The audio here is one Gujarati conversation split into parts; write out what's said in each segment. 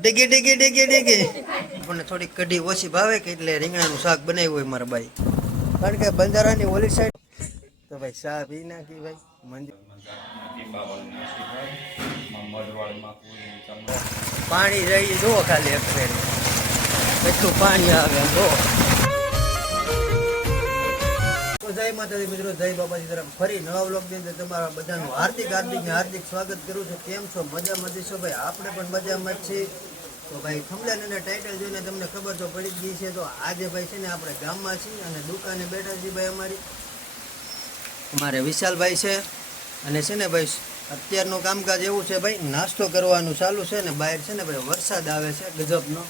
ડીગી ડીગી ડીગી ડીગી. આપણને થોડીક કઢી ઓછી ભાવે કે એટલે રીંગણાનું શાક બનાવ્યું હોય મારા ભાઈ કારણ કે બંધારાની ઓલી સાઈડ તો ભાઈ ચા પી નાખી ભાઈ. મંદિર પાણી રહી, જુઓ ખાલી એક કેટલું પાણી આવે જો જય માતાજી મિત્રો, જય બાબાજી તરફ ફરી નવા બ્લોગની અંદર તમારા બધાનું હાર્દિક હાર્દિક હાર્દિક સ્વાગત કરું છું. કેમ છો? મજા મજી છો ભાઈ? આપણે પણ મજામાં જ છીએ. તો ભાઈ ખમલાન અને ટાઇટલ જોઈને તમને ખબર તો પડી જ ગઈ છે. તો આજે ભાઈ છે ને આપણે ગામમાં છીએ અને દુકાને બેઠા છીએ ભાઈ અમારી. અમારે વિશાલભાઈ છે અને છે ને ભાઈ અત્યારનું કામકાજ એવું છે ભાઈ, નાસ્તો કરવાનું ચાલુ છે ને બહાર છે ને ભાઈ વરસાદ આવે છે ગજબનો.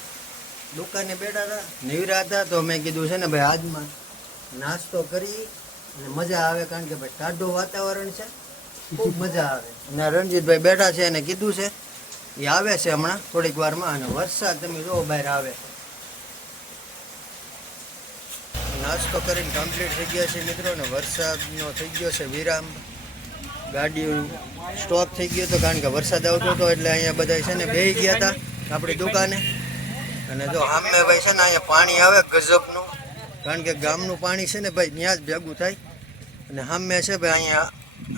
દુકાને બેઠા હતા, નિવરા હતા, તો મેં કીધું છે ને ભાઈ આજમાં નાસ્તો કરી અને મજા આવે કારણ કે ભાઈ ટાઢું વાતાવરણ છે. ખૂબ મજા આવે. અને રણજીતભાઈ બેઠા છે અને કીધું છે એ આવે છે હમણાં, થોડીક વારમાં, અને વરસાદ તમે જો બહાર આવે. નાસ્તો કરીને કમ્પ્લીટ થઈ ગયા છે મિત્રો ને વરસાદનો થઈ ગયો છે વિરામ. ગાડીઓ સ્ટોપ થઈ ગયો હતો કારણ કે વરસાદ આવતો હતો એટલે અહીંયા બધા છે ને બેહી ગયા હતા આપણી દુકાને. અને જો આમે ભાઈ છે ને અહીંયા પાણી આવે ગજબનું, કારણ કે ગામનું પાણી છે ને ભાઈ ત્યાં જ ભેગું થાય. અને સામે છે ભાઈ અહીંયા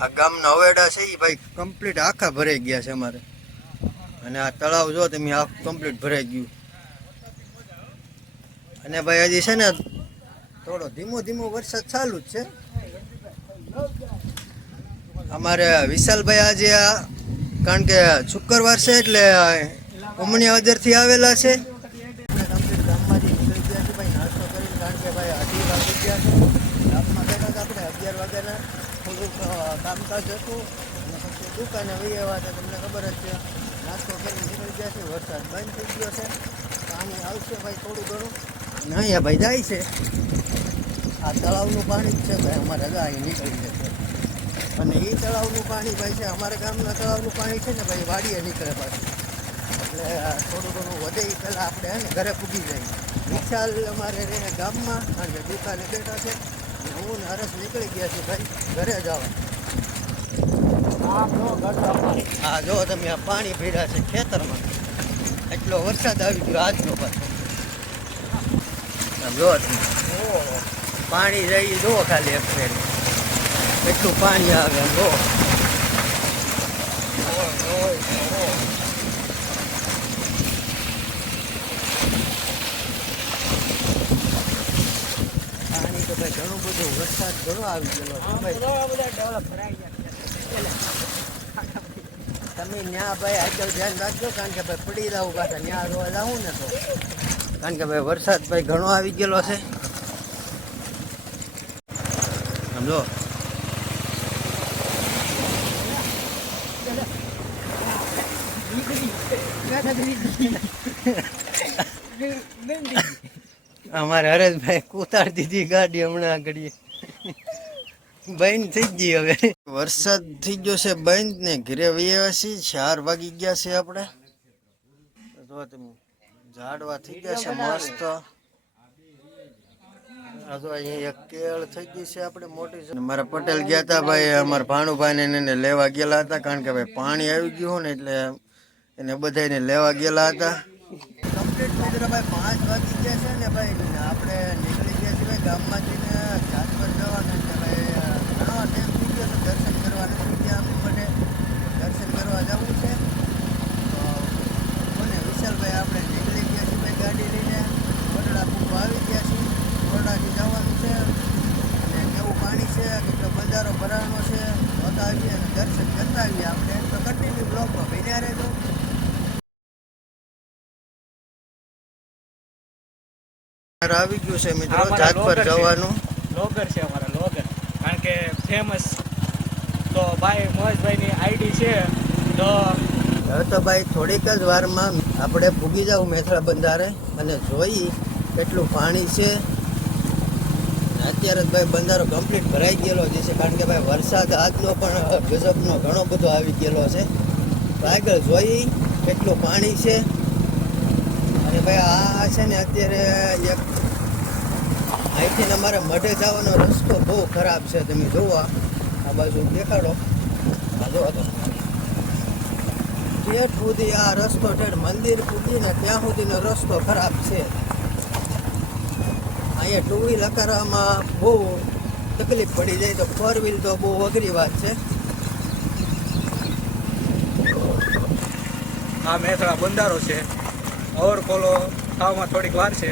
આ ગામના અવેડા છે એ ભાઈ કમ્પ્લીટ આખા ભરાઈ ગયા છે અમારે. અને આ તળાવ જો તમે હાફ કમ્પ્લીટ ભરાઈ ગયું. અને ભાઈ હજી છે ને થોડો ધીમો ધીમો વરસાદ ચાલુ જ છે. અમારે વિશાલભાઈ આજે આ, કારણ કે શુક્રવાર છે એટલે ઉમણિયા હજારથી આવેલા છે. કામકાજ હતું, અને પછી દુકાને વહી આવ્યા હતા, તમને ખબર જ છે. નાસ્તો કરીને નીકળી ગયા છે, વરસાદ બંધ થઈ ગયો છે. પાણી આવશે ભાઈ થોડું ઘણું. અને અહીંયા ભાઈ જાય છે. આ તળાવનું પાણી છે ભાઈ, અમારે જો અહીં નીકળી જશે અને એ તળાવનું પાણી ભાઈ છે, અમારા ગામના તળાવનું પાણી છે ને ભાઈ, વાડીએ નીકળે પાછું. એટલે થોડું ઘણું વધે એ પહેલાં આપણે હે ને ઘરે પૂગી જાય વિશાલ અમારે રહે ગામમાં કારણ કે દુકાને બેઠા છે. હું ને હરસ નીકળી ગયા છે ભાઈ, ઘરે જવા હા જો તમે આ પાણી ભર્યા છે ખેતરમાં. એટલો વરસાદ આવી ગયો આજનો પાછો. જો તમે. પાણી રહી દો ખાલી એક ફેર. એટલું પાણી આવે એમ, જો. પાણી તો ભાઈ ઘણું બધું વરસાદ ઘણો આવી ગયેલો છે, ભાઈ. તમે ન્યા ભાઈ આજકાલ ધ્યાન રાખજો, કારણ કે ભાઈ પડી રહું પાછા, ન્યા રોવા જાઉં ને તો. કારણ કે ભાઈ વરસાદ ભાઈ ઘણો આવી ગયેલો છે. સમજો? અમારે હરેશભાઈ કુતાર દીધી ગાડી હમણાં ઘડીએ બંધ થઈ ગઈ હવે. વરસાદ થઈ ગયો છે બંધ ને ઘરે વૈયા છીએ ચાર વાગી ગયા છે આપણે. જો તમે ઝાડવા થઈ ગયા છે મસ્ત. આ જો અહીંયા એક કેળ થઈ ગઈ છે આપણે મોટી છે મારા પટેલ ગયા હતા ભાઈ અમારા ભાણુભાઈ ને એને લેવા ગયેલા હતા કારણ કે ભાઈ પાણી આવી ગયું ને એટલે એને બધાને લેવા ગયેલા હતા. કમ્પ્લીટ મિત્રો ભાઈ પાંચ વાગી ગયા છે ને ભાઈ ને આપણે નીકળી ગયા છીએ ભાઈ ગામમાંથી ને જાતપર જવાનું છે ભાઈ ઘણો ટાઈમ થઈ ગયો છે દર્શન કરવા નથી ગયા અમે મને દર્શન કરવા જવું છે. તો મને વિશાલભાઈ આપણે નીકળી ગયા છીએ ભાઈ ગાડી લઈને. વડોદરા પૂર્વ આવી ગયા છીએ. વડોદરાથી જવાનું છે. અને કેવું પાણી છે કેટલો બંધારો ભરાવાનો છે. બતાવીએ અને દર્શન કરતા આવીએ આપણે. તો કન્ટિન્યુ બ્લોકમાં બન્યા રહેજો. આવી ગયું છે મિત્રો જાત પર જવાનું. લોગર છે અમારા લોગર કારણ કે ફેમસ તો ભાઈ મોહેશભાઈની આઈડી છે. હવે તો ભાઈ થોડીક જ વારમાં આપણે ભૂગી જાવ મેથળા બંધારે. અને જોઈ કેટલું પાણી છે. અત્યારે ભાઈ બંધારો કમ્પ્લીટ ભરાઈ ગયેલો જ છે. કારણ કે ભાઈ વરસાદ આજનો પણ ગજબનો ઘણો બધો આવી ગયેલો છે. તો આગળ જોઈ કેટલું પાણી છે. અને ભાઈ આ છે ને અત્યારે એક અહીંથી અમારે મઢે જવાનો રસ્તો બહુ ખરાબ છે. તમે જોવા આ બાજુ દેખાડો. આ જોવા તમે ઠેઠ સુધી આ રસ્તો ઠેઠ મંદિર પૂજીને ત્યાં સુધીનો રસ્તો ખરાબ છે. અહીંયા ટુ વ્હીલ કરવામાં બહુ તકલીફ પડી જાય તો ફોર વ્હીલ તો બહુ અઘરી વાત છે. આ મેથળા બંધારો છે. ઓવરફોલો થવામાં થોડીક વાર છે.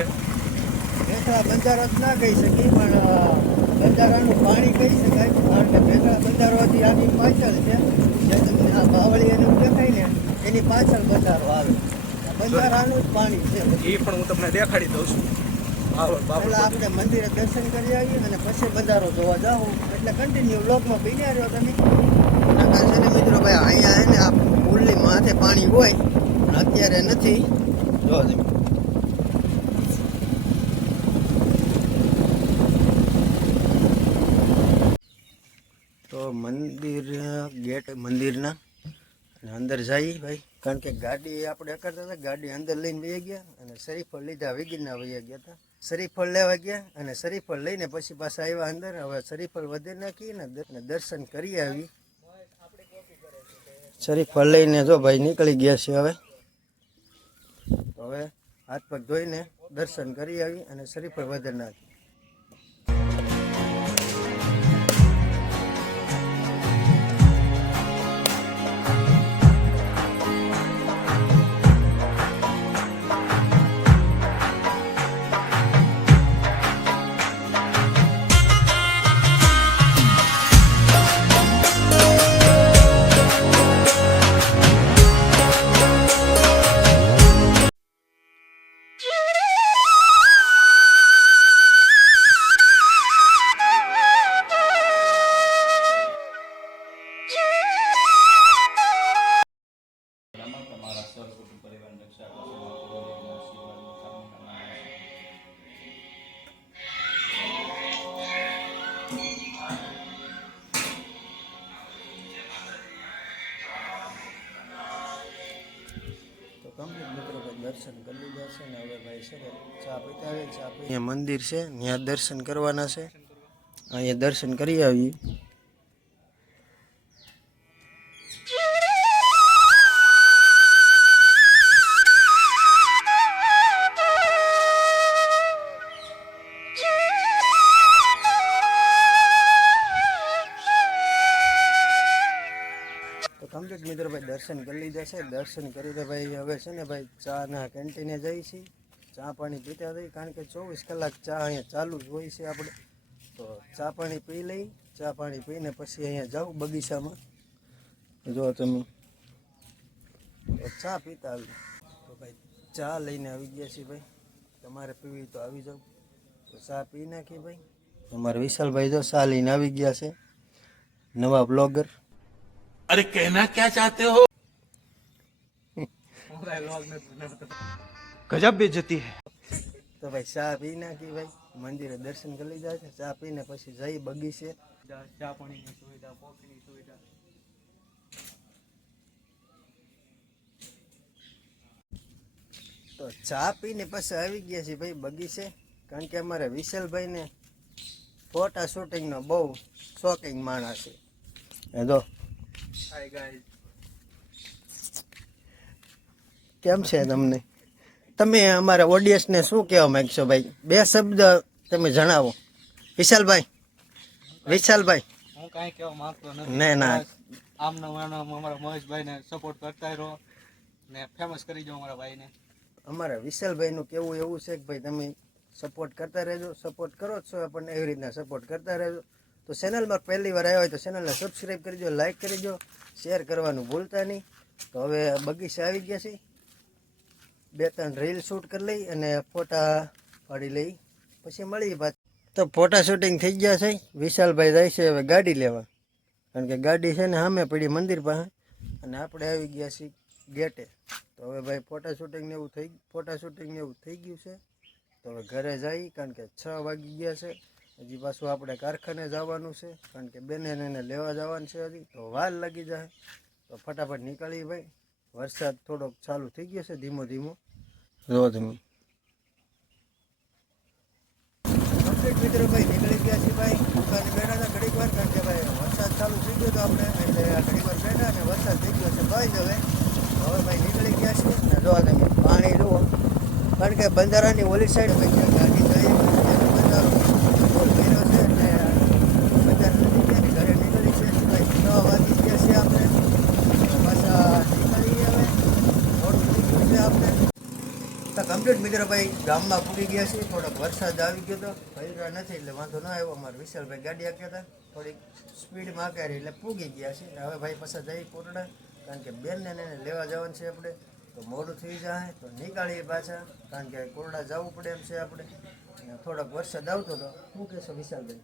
ભેંસળા બંધારો જ ના કહી શકી પણ બંધારાનું પાણી કહી શકાય. કારણ કે ભેંસળા બંધારોથી આની પાછળ છે. બાવળી એનું દેખાય એની પાછળ બંધારો આવે બંધારાનું જ પાણી છે એ પણ હું તમને દેખાડી દઉં છું. બાબત આપણે મંદિરે દર્શન કરી આવીએ અને પછી બંધારો જોવા જાઓ. એટલે કન્ટિન્યુ બન્યા રહ્યો તમે. છે મિત્રો ભાઈ, અહીંયા ને આ માથે પાણી હોય અત્યારે નથી. જોવા તમે તો મંદિર ગેટ મંદિરના. અને અંદર જઈએ ભાઈ. કારણ કે ગાડી આપણે કરતા હતા, ગાડી અંદર લઈને વહી ગયા અને શરીફળ લીધા વિગીરના વહી ગયા હતા. શરીફળ લેવા ગયા અને શરીફળ લઈને પછી પાછા આવ્યા અંદર. હવે શરીફળ વધે નાખી ને દર્શન કરી આવી શરીફળ લઈને જો ભાઈ નીકળી ગયા છે હવે. હવે હાથ પગ ધોઈને દર્શન કરી આવી અને શરીફળ વધે નાખી દર્શન કરી લીધા છે ને હવે ભાઈ છે ચા પીતા આવે ચા પી. મંદિર છે, ત્યાં દર્શન કરવાના છે. અહીંયા દર્શન કરી આવી કમ્પ્લીટ મિત્રો ભાઈ દર્શન કરી લીધા છે. દર્શન કરીને ભાઈ હવે છે ને ભાઈ ચાના કેન્ટીને જઈએ છીએ. ચા પાણી પીતા જઈએ કારણ કે ચોવીસ કલાક ચા અહીંયા ચાલુ જ હોય છે આપણે. તો ચા પાણી પી લઈ, ચા પાણી પીને પછી અહીંયા જાઉં બગીચામાં. જો તમે ચા પીતા આવી તો ભાઈ ચા લઈને આવી ગયા છીએ ભાઈ. તમારે પીવી તો આવી જાઉં. તો ચા પી નાખી ભાઈ. અમારા વિશાલભાઈ જો ચા લઈને આવી ગયા છે. નવા બ્લોગર अरे कहना क्या चाहते हो गजब बेइज्जती है તો ભાઈ ચા પી નાખી ભાઈ મંદિરે દર્શન કરી લીધા છે ચા પીને પછી જઈ બગીચે ચા પાણીની સુવિધા કોફીની સુવિધા તો ચા પીને પછી આવી ગયા છે ભાઈ બગીચે કારણ કે અમારે વિશાલભાઈને ફોટા શૂટિંગનો બહુ શોખીન માણસ છે એ જો હાય ગાઈઝ કેમ છે તમને? તમે અમારા ઓડિયન્સને શું કહેવા માંગશો ભાઈ? બે શબ્દ તમે જણાવો. વિશાલભાઈ. વિશાલભાઈ. હું કાંઈ કહેવા માંગતો ના, ના. બસ આમના માના અમારા મહેશભાઈને સપોર્ટ કરતા રહો ને ફેમસ કરી દો અમારા ભાઈને. અમારા વિશાલભાઈનું કેવું એવું છે કે ભાઈ તમે સપોર્ટ કરતા રહેજો. સપોર્ટ કરો છો આપણને એવી રીતના સપોર્ટ કરતા રહેજો. તો ચેનલમાં પહેલી વાર આવ્યા હોય તો ચેનલને સબસ્ક્રાઈબ કરજો લાઇક લાઈક કરી દો શેર કરવાનું ભૂલતા નહીં. તો હવે બગીચા આવી ગયા છે. બે ત્રણ રીલ શૂટ કરી લઈ અને ફોટા પાડી લઈ. પછી મળી પાછી. તો ફોટા શૂટિંગ થઈ ગયા છે. વિશાલભાઈ જાય છે હવે ગાડી લેવા. કારણ કે ગાડી છે ને સામે પડી મંદિર પાસે. અને આપણે આવી ગયા છીએ ગેટે. તો હવે ભાઈ ફોટા શૂટિંગ ને એવું થઈ, ફોટા શૂટિંગ ને એવું થઈ ગયું છે. તો હવે ઘરે જઈ, કારણ કે છ વાગી ગયા છે. હજી પાછું આપણે કારખાને જવાનું છે કારણ કે બેને એને લેવા જવાનું છે હજી. તો વાર લાગી જાય. તો ફટાફટ નીકળી ભાઈ. વરસાદ થોડોક ચાલુ થઈ ગયો છે ધીમો ધીમો. જો તમે. કમ્પ્લીટ મિત્રો ભાઈ નીકળી ગયા છે ભાઈ. દુકાને બેઠા હતા ઘડીક વાર કારણ કે ભાઈ વરસાદ ચાલુ થઈ ગયો તો આપણે એટલે ઘડીક વાર બેઠા અને વરસાદ થઈ ગયો છે ભાઈ હવે. હવે ભાઈ નીકળી ગયા છે ને જો તમે પાણી જુઓ. કારણ કે બંધારાની ઓલી સાઈડ ભાઈ ગાડી ગઈ એનો બંધારો ફૂલ ભર્યો છે એટલે બંધાર નથી ગયા ને ઘરે નીકળી છે ભાઈ છ વાગી ગયા છે આપણે તો પાછા નીકળીએ હવે મોડું થઈ ગયું છે આપણે તો કમ્પ્લીટ મિત્રો ભાઈ ગામમાં પૂરી ગયા છે થોડોક વરસાદ આવી ગયો હતો ભર્યા નથી એટલે વાંધો ન આવ્યો. અમારે વિશાલભાઈ ગાડી આપ્યા હતા થોડીક સ્પીડમાં કરી એટલે પૂગી ગયા છે. હવે ભાઈ પાછા જઈ કોટડા કારણ કે બેનને એને લેવા જવાનું છે આપણે. તો મોડું થઈ જાય તો નીકાળીએ પાછા કારણ કે કોરડા જવું પડે એમ છે આપણે. અને થોડોક વરસાદ આવતો હતો શું કહેશો વિશાલભાઈ?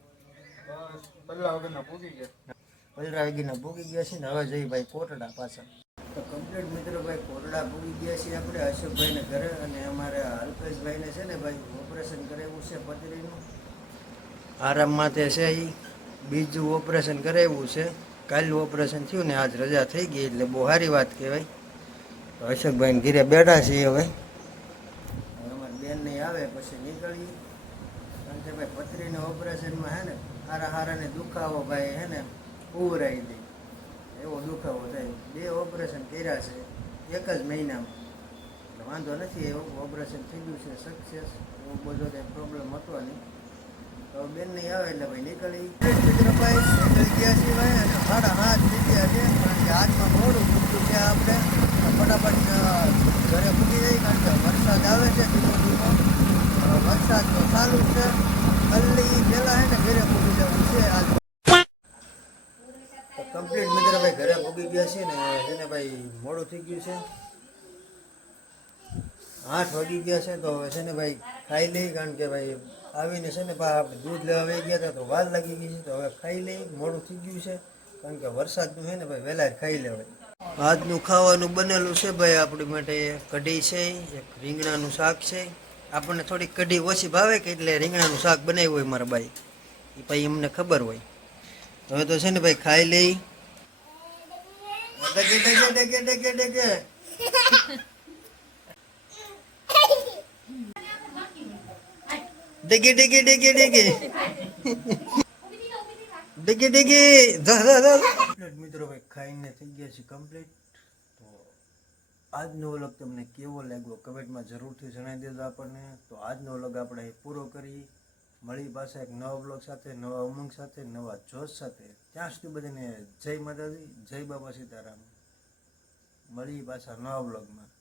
પલ્લા વગરના પૂગી ગયા. પલરા વાગીના પૂગી ગયા છે ને હવે જઈ ભાઈ કોટડા પાછા. તો કમ્પ્લીટ મિત્રો ભાઈ કોરડા ભૂલી ગયા છીએ આપણે, અશોકભાઈને ઘરે અને અમારે અલ્પેશભાઈને છે ને ભાઈ, ઓપરેશન કરાવ્યું છે પથરીનું. આરામ માટે છે એ બીજું ઓપરેશન કરાવ્યું છે. કાલનું ઓપરેશન થયું ને આજ રજા થઈ ગઈ એટલે બહુ સારી વાત કહેવાય. અશોકભાઈને ઘીરે બેઠા છીએ ભાઈ અમારી બેન નહીં આવે, પછી નીકળીએ. કારણ કે ભાઈ પથરીના ઓપરેશનમાં હે ને હારા હારાને દુખાવો ભાઈ હે ને, ઉવરાઈ દે. એવો દુખાવો થાય. બે ઓપરેશન કર્યા છે, એક જ મહિનામાં. એટલે વાંધો નથી એવું ઓપરેશન થઈ ગયું છે સક્સેસ એવું બધો કંઈ પ્રોબ્લેમ હતો નહીં. તો બેન નહીં આવે એટલે ભાઈ નીકળી. ચિત્રભાઈ નીકળી ગયા ભાઈ અને સાડા હાથ થઈ છે. કારણ કે હાથમાં મોડું મૂક્યું છે આપણે. ફટાફટ ઘરે મૂકી જાય કારણ કે વરસાદ આવે છે ધીમો ધીમો વરસાદ તો ચાલુ છે. કલ્લી પહેલાં હે ને ઘરે મૂકી જવું છે. આજ તો કમ્પ્લીટ મિત્ર ભાઈ ઘરે પૂગી ગયા છે ને એને ભાઈ મોડું થઈ ગયું છે. આઠ વાગી ગયા છે તો હવે છે ને ભાઈ ખાઈ લઈ, કારણ કે ભાઈ આવીને છે ને દૂધ લેવા વહી ગયા હતા તો વાર લાગી ગઈ છે, તો હવે ખાઈ લઈ, મોડું થઈ ગયું છે, કારણ કે વરસાદનું છે ને ભાઈ વહેલા ખાઈ લેવાય. આજનું ખાવાનું બનેલું છે ભાઈ આપણી માટે કઢી છે, એક રીંગણાનું શાક છે. આપણને થોડીક કઢી ઓછી ભાવે કે એટલે રીંગણાનું શાક બનાવ્યું હોય મારા ભાઈ. એ ભાઈ અમને ખબર હોય. હવે તો છે ને ભાઈ ખાઈ લઈ ડગે ડગે ડગે ડગે ડગે. ડગે ડગે ડગે ડગે. ડગે ડગે. મિત્રો ભાઈ ખાઈને થઈ ગયા છે કમ્પ્લીટ તો આજનો વ્લોગ તમને કેવો લાગ્યો? કમેન્ટમાં જરૂરથી જણાવી દેજો આપણને. તો આજનો વ્લોગ આપણે પૂરો કરી મળી પાછા એક નવા બ્લોગ સાથે, નવા ઉમંગ સાથે, નવા જોશ સાથે. ત્યાં સુધી બધાને જય માતાજી, જય બાબા સીતારામ. મળી પાછા નવા બ્લોગમાં.